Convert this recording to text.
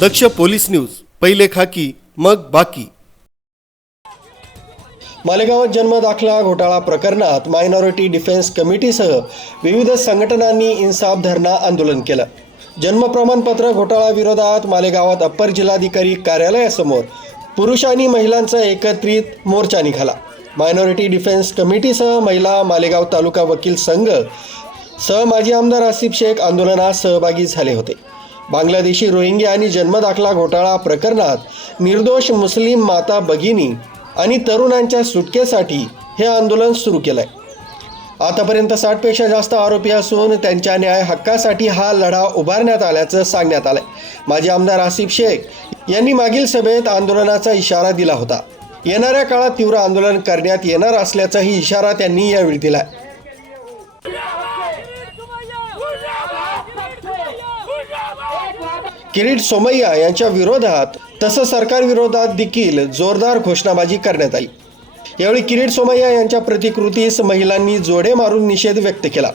दक्ष police news पहिले खाकी मग बाकी मालेगावात जन्म दाखला घोटाळा प्रकरणात मायनॉरिटी डिफेन्स कमिटीसह विविध संघटनांनी इन्साफ धरणा आंदोलन केलं जन्म प्रमाणपत्र घोटाळा विरोधात मालेगावात अप्पर जिल्हाधिकारी कार्यालयासमोर पुरुष आणि महिलांचा एकत्रित मोर्चा निघाला मायनॉरिटी डिफेन्स कमिटीसह महिला मालेगाव तालुका वकील संघ सह माजी आमदार आसिफ शेख आंदोलनात सहभागी झाले होते बांगलादेशी रोहिंग्या आणि जन्मदाखला घोटाळा प्रकरणात निर्दोष मुस्लिम माता भगिनी आणि तरुणांच्या सुटकेसाठी हे आंदोलन सुरू केलं आहे आतापर्यंत साठपेक्षा जास्त आरोपी असून त्यांच्या न्याय हक्कासाठी हा लढा उभारण्यात आल्याचं सांगण्यात आलं माजी आमदार आसिफ शेख यांनी मागील सभेत आंदोलनाचा इशारा दिला होता येणाऱ्या काळात तीव्र आंदोलन करण्यात येणार असल्याचाही इशारा त्यांनी यावेळी दिला किरीट सोमय्या यांच्या विरोधात तसं सरकारविरोधात देखील जोरदार घोषणाबाजी करण्यात आली यावेळी किरीट सोमय्या यांच्या प्रतिकृतीस महिलांनी जोडे मारून निषेध व्यक्त केला